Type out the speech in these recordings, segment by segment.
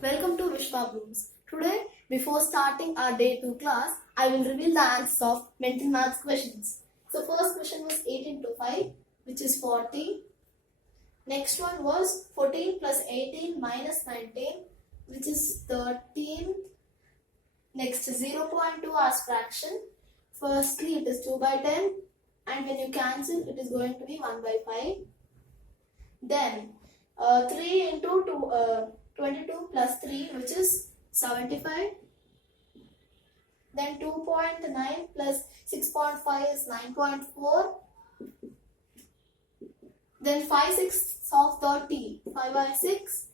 Welcome to Vishwablooms. Today, before starting our day 2 class, I will reveal the answers of mental maths questions. So first question was 8 into 5, which is 40. Next one was 14 plus 18 minus 19, which is 13. Next 0.2 as fraction. Firstly, it is 2 by 10, and when you cancel, it is going to be 1 by 5. Then 3 into 22 plus 3, which is 75. Then 2.9 plus 6.5 is 9.4. Then 5/6 of 30, 5 by 6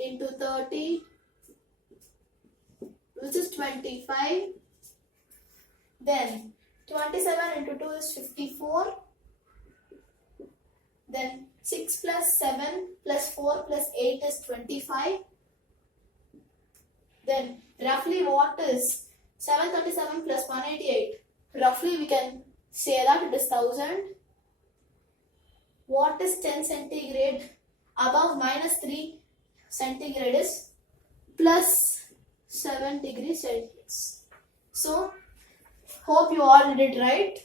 into 30, which is 25. Then 27 into 2 is 54. Then 6 plus 7 plus 4 plus 8 is 25. Then roughly what is 737 plus 188? Roughly we can say that it is 1000. What is 10 centigrade? Above minus 3 centigrade is plus 7 degrees Celsius. So, hope you all did it right.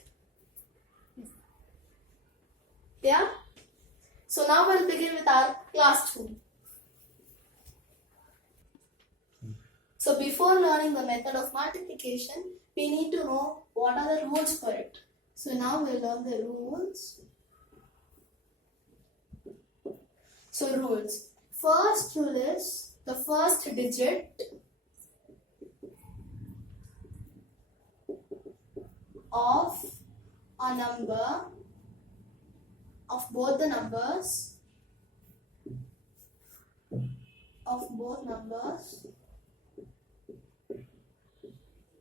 Yeah? So now we'll begin with our class 2. So before learning the method of multiplication, we need to know what are the rules for it. So now we'll learn the rules. So rules. First rule is the first digit of a number of both the numbers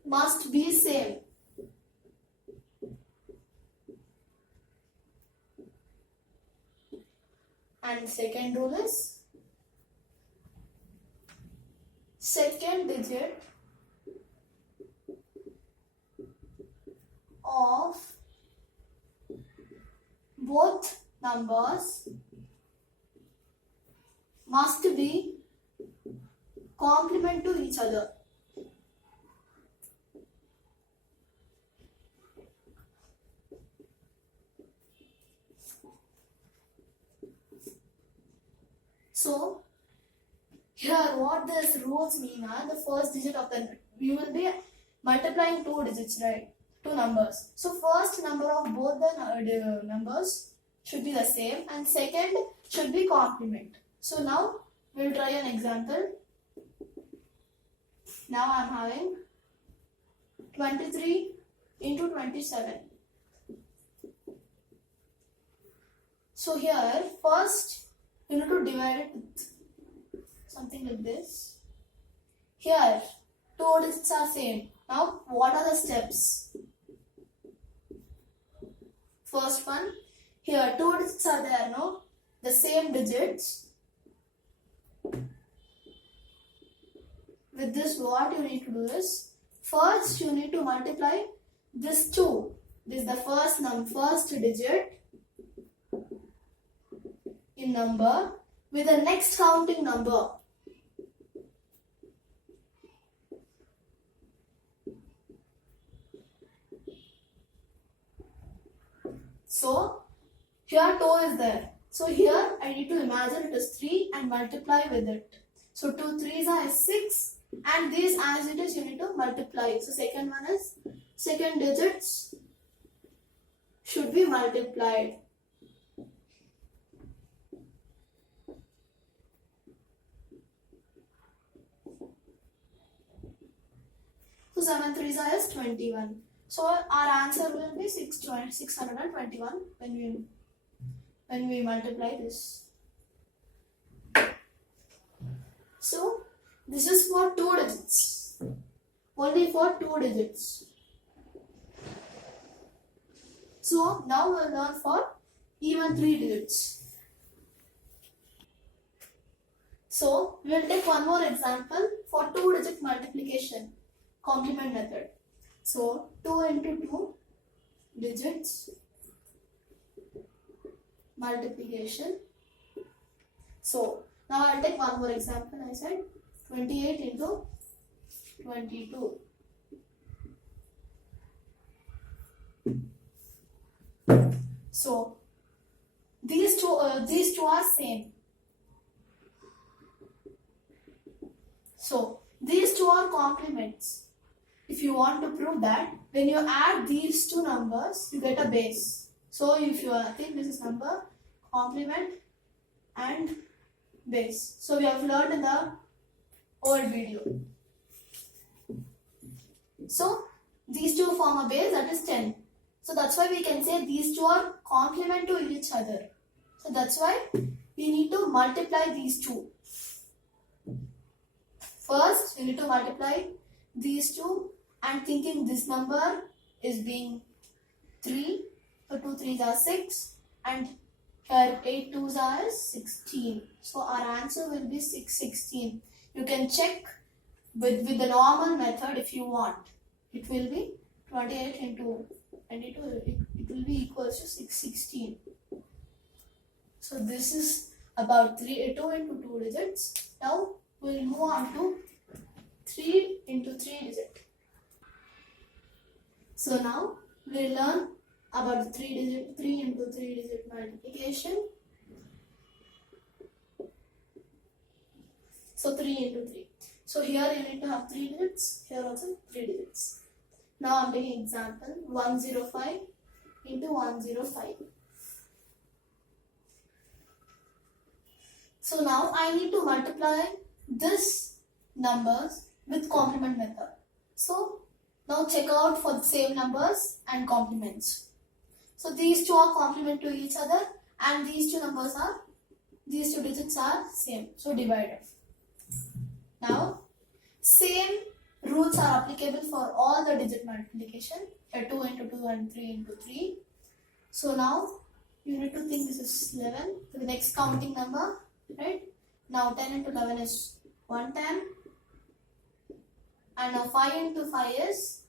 must be same. And second rule is second digit of both numbers must be complement to each other. So, here what these rules mean are the first digit of we will be multiplying two digits, right? Two numbers. So, first number of both the numbers should be the same and second should be complement. So, now we will try an example. Now I am having 23 into 27. So, here first you need to divide it with something like this. Here, two digits are same. Now, what are the steps? First one, here two digits are there, no? The same digits. With this, what you need to do is, first you need to multiply this 2. This is the first digit in number with the next counting number. So, here 2 is there. So, here I need to imagine it is 3 and multiply with it. So, 2 3s are 6 and these as it is you need to multiply. So, second one is second digits should be multiplied. So 7 3s is 21. So our answer will be 621 when we multiply this. So this is for 2 digits. Only for 2 digits. So now we will learn for even 3 digits. So we will take one more example for 2 digit multiplication. Complement method. So 2 into 2 digits multiplication. So now I'll take one more example. I said 28 into 22. So these two are same. So these two are complements. If you want to prove that, when you add these two numbers, you get a base. So if you think this is number, complement and base. So we have learned in the old video. So these two form a base, that is 10. So that's why we can say these two are complement to each other. So that's why we need to multiply these two. First, you need to multiply these two and thinking this number is being 3. So 2 3s are 6 and here 8 2s are 16. So our answer will be 616. You can check with the normal method if you want. It will be 28 into 22. It will be equals to 616. So this is about 2 into 2 digits. Now we'll move on to 3 into 3 digit. So now we'll learn about the 3 into 3 digit multiplication. So 3 into 3. So here you need to have 3 digits, here also 3 digits. Now I'm taking example 105 into 105. So now I need to multiply this numbers with complement method. So now check out for the same numbers and complements. So these two are complement to each other and these two digits are same. So divided. Now same rules are applicable for all the digit multiplication. Here 2 into 2 and 3 into 3. So now you need to think this is 11. So the next counting number, right? Now 10 into 11 is 110. And now 5 into 5 is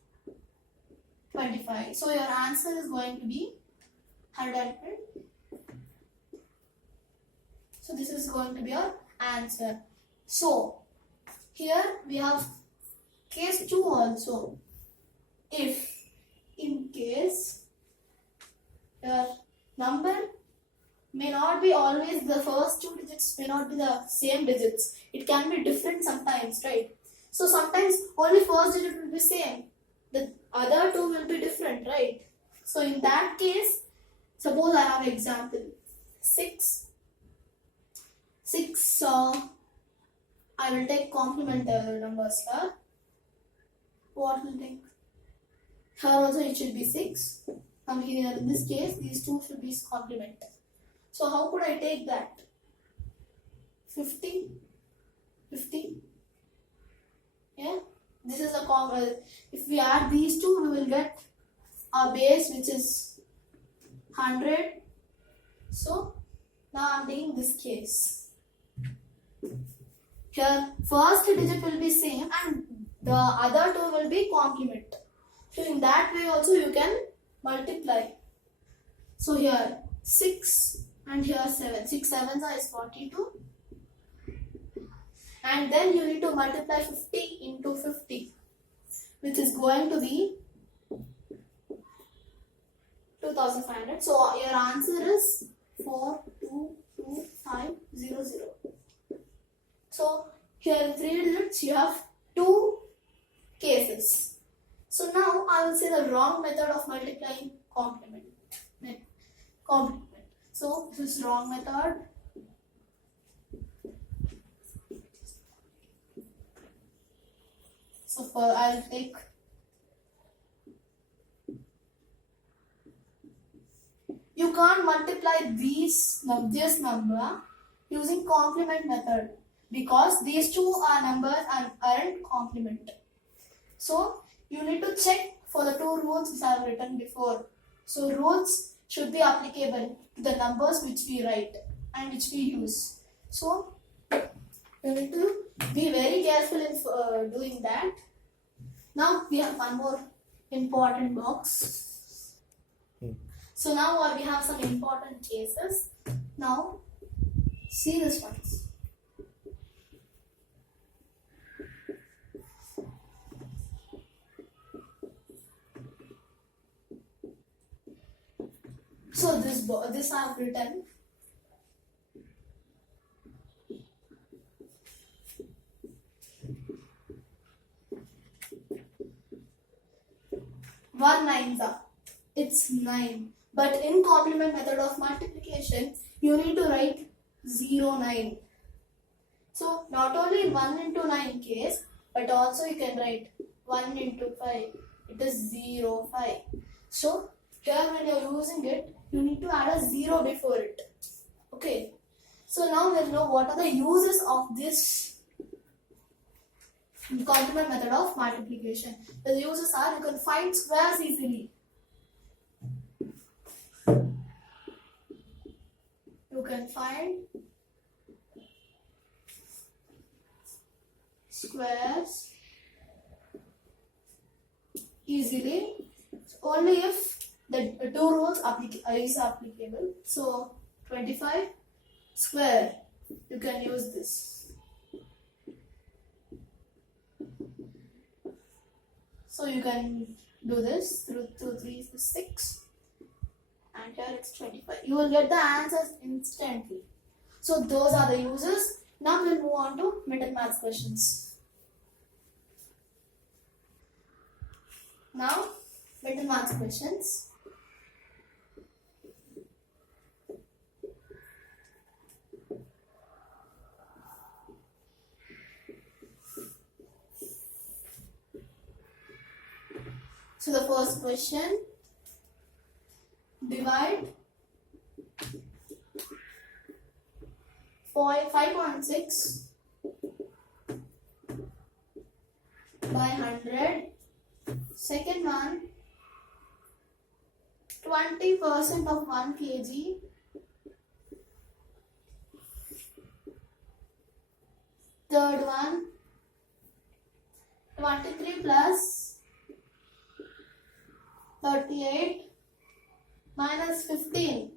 25. So your answer is going to be 100. So this is going to be your answer. So here we have case 2 also. If in case your number may not be always, the first 2 digits may not be the same digits. It can be different sometimes, right? So sometimes only first digit will be same. The other two will be different, right? So in that case, suppose I have example 6. I will take complement numbers here. What will take? Here also it should be 6. Here in this case, these two should be complement. So how could I take that? 50. Yeah. This is a common. If we add these two, we will get a base which is 100. So now I am taking this case. Here first digit will be same and the other two will be complement. So in that way also you can multiply. So here 6 and here 7. 6 sevens is 42. And then you need to multiply 50 into 50, which is going to be 2500. So your answer is 422,500. So here in 3 digits you have 2 cases. So now I will say the wrong method of multiplying complement. So this is wrong method. So I'll take you can't multiply this number using complement method because these two are numbers and aren't complement. So you need to check for the 2 rules which I have written before. So rules should be applicable to the numbers which we write and which we use. So you need to be very careful in doing that. Now we have one more important box. So now we have some important cases. Now see this ones. this I have written. One nines are. It's 9. But in complement method of multiplication, you need to write 0, 9. So not only in 1 into 9 case, but also you can write 1 into 5. It is 0, 5. So here when you are using it, you need to add a 0 before it. Okay. So now we'll know what are the uses of this complement method of multiplication. The uses are you can find squares easily. You can find squares easily only if the two rules is applicable. So 25 square, you can use this. So you can do this through 2, 3, 6. And here it's 25. You will get the answers instantly. So those are the uses. Now we'll move on to mental maths questions. Now, mental maths questions. So the first question, divide 5.6 by 100. Second one, 20% of 1 kg. Third one, 23 plus 38 minus 15.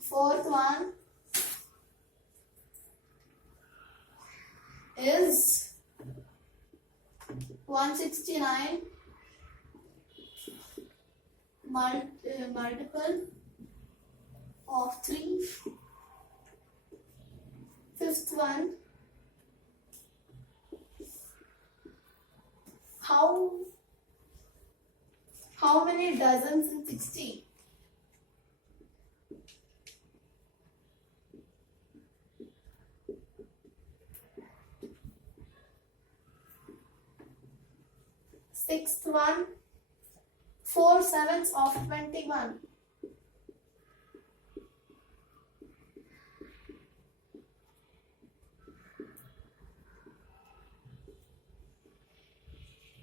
Fourth one is 169 multiple of 3. Fifth one, how many dozens in 60? Sixth one, 4 sevens of 21.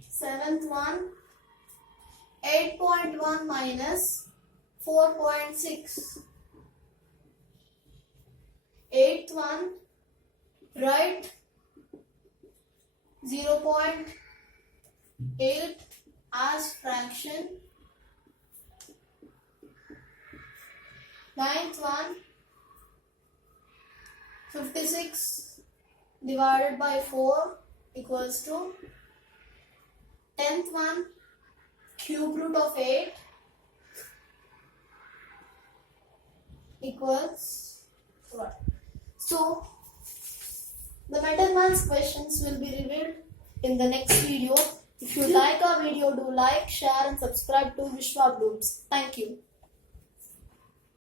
Seventh one, 8.1 minus 4.6. Eighth one, write 0.8 as fraction. Ninth one, 56 divided by 4 equals to 10th one, cube root of 8 equals what? So, the mental maths questions will be revealed in the next video. If you like our video, do like, share and subscribe to Vishwablooms. Thank you.